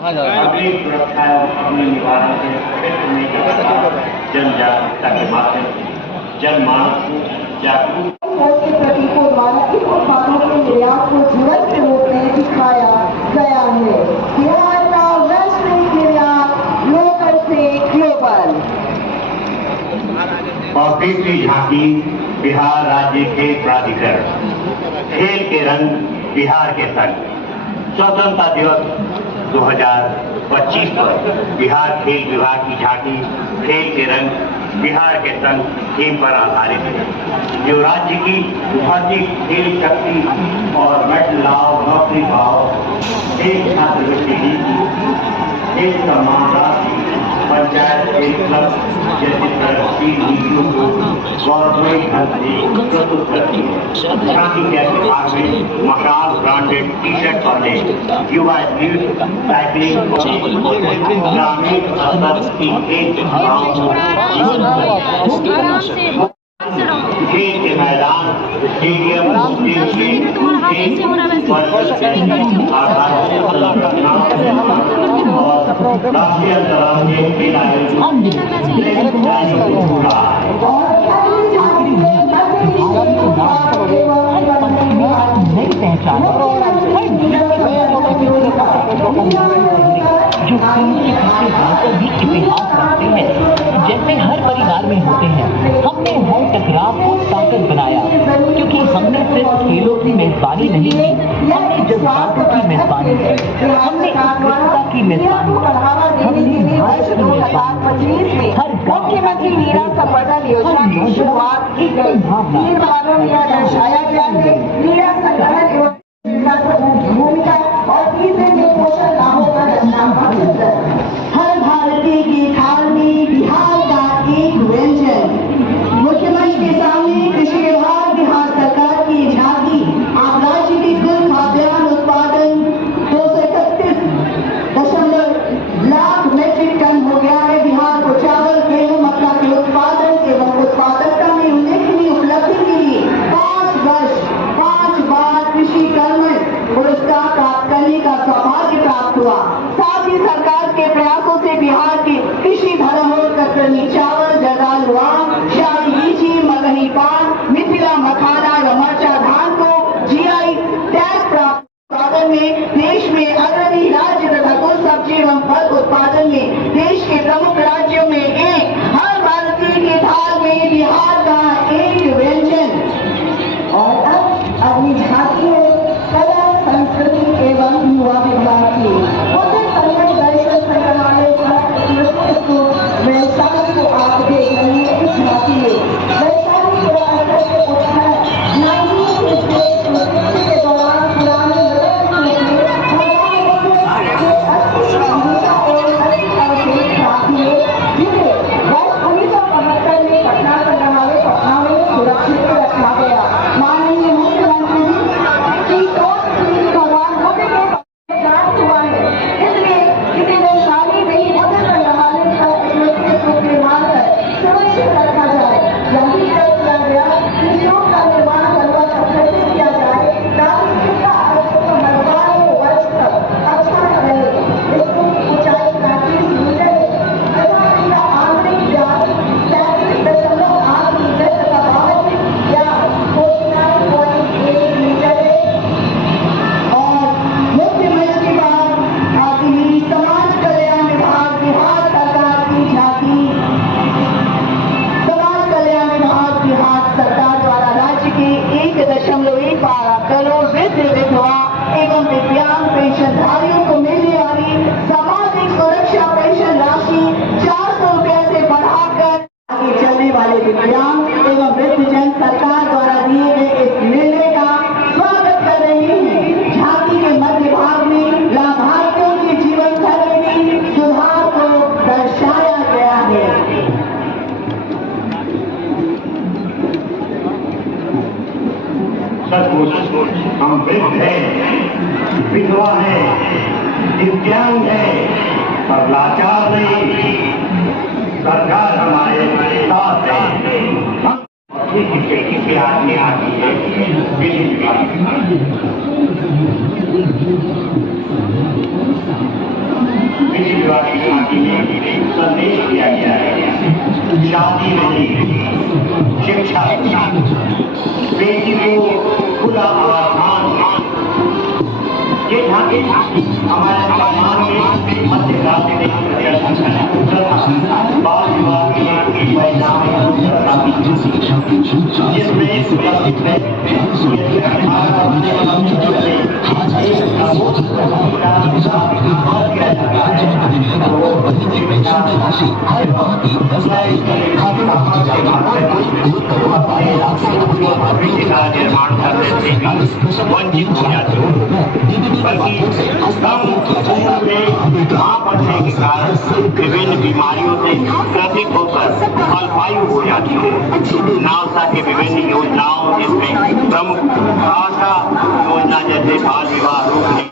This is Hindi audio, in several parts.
अपनी सुरक्षा और अपने निवारण के करने के जन जागरूकता के माध्यम से जनमानस को जागरूक के प्रतीकों द्वारा इस उत्पादों के निर्यात को जीवंत रूप में दिखाया गया है। बिहार का वैश्विक निर्यात लोकल से ग्लोबल। और तीसरी झांकी बिहार राज्य खेल प्राधिकरण, खेल के रंग बिहार के संग। स्वतंत्रता दिवस 2025 पर बिहार खेल विभाग की झांकी खेल के रंग बिहार के संग थीम पर आधारित है, जो राज्य की उभरती खेल शक्ति और मेडल लाभ, नौकरी भाव, एक छात्रवृत्ति नीति, एक सम्मान राशि, पंचायत खेल क्लब जैसी तरक्की नीतियों को गौरवमयी ढंग से प्रस्तुत करती है। झांकी के भाग में मकान ब्रांडेड टी शर्ट पहने युवा यूथ साइकिलिंग ग्रामीण स्तर की खेल खेल के मैदान स्टेडियम और राष्ट्रीय अंतर्राष्ट्रीय खेल जो फिल्म के पीछे रहकर भी इतिहास रखते हैं, जैसे हर परिवार में होते हैं। हमने हर टकराव को ताकत बनाया, क्योंकि हमने सिर्फ खेलों की मेजबानी नहीं की, हमने जज्बातों की मेजबानी की, हमने एकता की मेजबानी की, हमने भारत की मेजबानी। हर मुख्यमंत्री नीरा संवर्धन योजना की शुरुआत की गई। दर्शाया गया है नीरा संवर्धन भूमिका और तीसरे में पोषण लाभों का हर भारतीय की थाल में बिहार का एक व्यंजन। मुख्यमंत्री के सामने कृषि विभाग बिहार सरकार की झांकी। आप राज्य के कुल खाद्यान्न उत्पादन 231.0 लाख मीट्रिक टन हो गया है। बिहार को चावल, गेहूं, मक्का के उत्पादन एवं उत्पादकता में उल्लेखनीय उपलब्धि के लिए 5 बार कृषि कर्म पुरस्कार प्राप्त करने का सौभाग्य प्राप्त हुआ। साथ ही सरकार के प्रयासों से बिहार के कृषि धरोहर कतरनी चावल, जरदालू आम, शाही लीची, मगही पान, मिथिला मखाना, रमर्चा धान को जीआई टैग प्राप्त उत्पादन में देश में अग्रणी राज्य तथा कुल सब्जी एवं फल उत्पादन में देश के प्रमुख राज्यों में एक। हर भारतीय के थाल में बिहार का एक व्यंजन। और अब अगली झांकी है कला, संस्कृति एवं युवा विभाग की। दर्शन संग्रहालय वैशाली को आप देख रहे हैं। इस झांकी में वैशाली के दौरान पुराने पटना संग्रहालय पटना में सुरक्षित रखा गया। माननीय मुख्यमंत्री जी की भगवान बुद्ध के प्राप्त हुआ है, इसलिए इसे वैशाली में ही बुद्ध संग्रहालय का निर्माण कर सुरक्षित रखा जाए। यही तय किया गया कि योग का निर्माण करवा कैसे किया जाए ताकि इसका वर्ष तक अच्छा रहे। इसकी ऊंचाई 35 मीटर है तथा इसका आंतरिक व्यास 37.8 मीटर तथा बाहर या 49.1 मीटर है। और मुख्यमंत्री बाग आती हुई समाज कल्याण विभाग बिहार सरकार की झांकी। समाज कल्याण विभाग बिहार सरकार द्वारा राज्य के 1.12 करोड़ वृद्ध विधवा एवं दिव्यांग पेंशनधारियों को मिलने वाली सामाजिक सुरक्षा पेंशन राशि 400 रुपये से बढ़ाकर आगे चलने वाले दिव्यांग एवं वृद्धजन सरकार द्वारा दिए गए इस निर्णय का स्वागत कर रहे हैं। झांकी के मध्य भाग में लाभार्थियों के जीवन स्तर में सुधार को दर्शाया गया है। सचमुच हम वृद्ध हैं, विधवा हैं, दिव्यांग हैं, पर लाचार नहीं। सरकार हमारे साथ है। आदमी आती है झांकी में संदेश दिया गया है। शादी नहीं, शिक्षा, बेटी को खुला आसान, ये झांकी हमारे सम्मान में मध्य रात्रि बाल विवाह की महिलाएं निर्माण करने से भी वंचित हो जाते हैं, बल्कि कम उम्र में मां बनने के कारण विभिन्न बीमारियों से ग्रसित होकर अल्पायु हो जाती है। नालसा के विभिन्न योजनाओं जिसमें प्रमुख आशा योजना जैसे बाल विवाह रोकने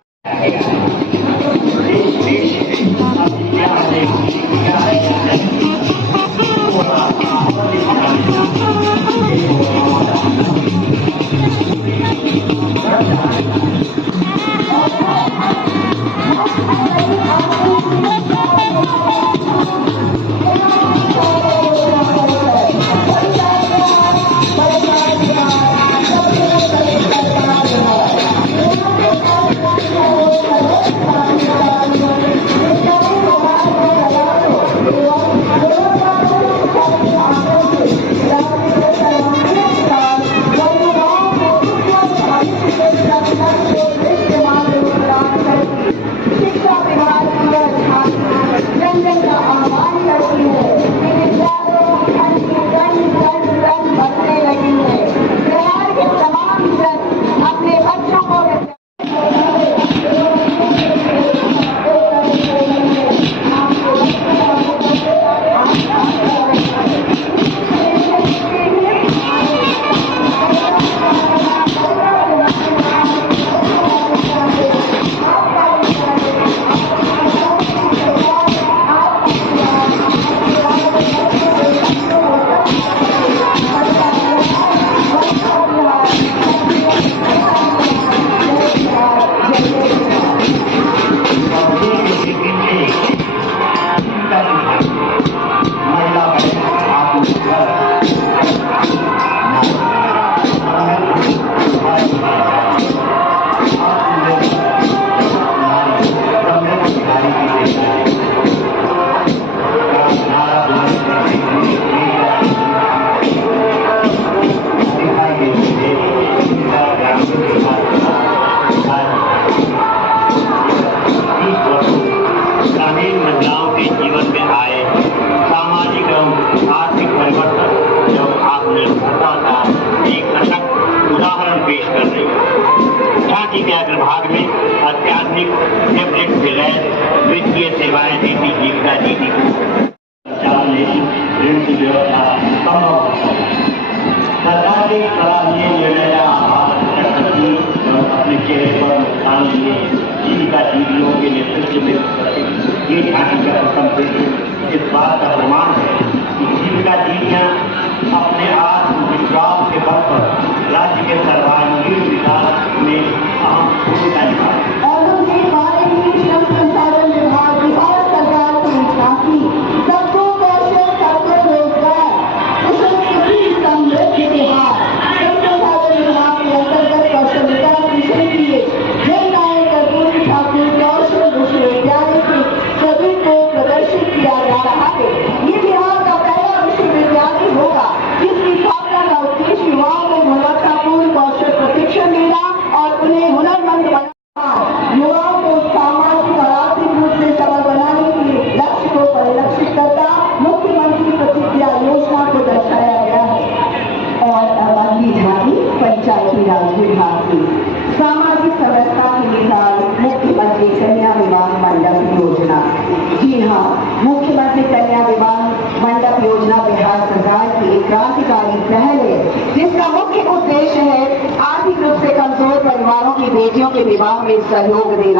झांकी के अग्रभाग में अत्याधुनिक टेबलेट से लैस वित्तीय सेवाएं देती जीविका दीदी ऋण की व्यवस्था संभव है। सरकार के सराहनीय निर्णय अपने चेहरे पर मुस्कान लिए जीविका दीदियों के नेतृत्व में ये झांकी का संपत्ति इस बात का प्रमाण है कि जीविका दीदियां अपने आत्मविश्वास के बल पर राज्य के सर्वांगीण विकास में अहम भूमिका निभाई। और उनके बारे में श्रम संसाधन विभाग बिहार सरकार को झांकी सबको कौशल सबको रोजगार कुशल कृषि समृद्धि बिहार श्रम संसाधन विभाग के अंतर्गत कौशल विकास मिशन के लिए जननायक कर्पूरी ठाकुर कौशल विश्वविद्यालय के सभी को प्रदर्शित किया जा रहा है। ये बिहार का पहला विश्वविद्यालय होगा जिसकी स्थापना का उद्देश्य युवाओं को गुणवत्तापूर्ण कौशल प्रशिक्षण देना और उन्हें हुनरमंद बनाना, युवाओं को सामाजिक और आर्थिक रूप से सबल बनाने के लक्ष्य को परिलक्षित करता मुख्यमंत्री प्रतिज्ञा योजना को दर्शाया गया है। और अगली झांकी पंचायती राज विभाग की सामाजिक व्यवस्था की मिसाल मुख्यमंत्री कन्या विवाह मंडप योजना। जी हाँ, मुख्यमंत्री कन्या विवाह मंडप योजना बिहार सरकार की एक क्रांतिकारी पहल है जिसका मुख्य उद्देश्य है आर्थिक रूप से कमजोर परिवारों की बेटियों के विवाह में सहयोग देना।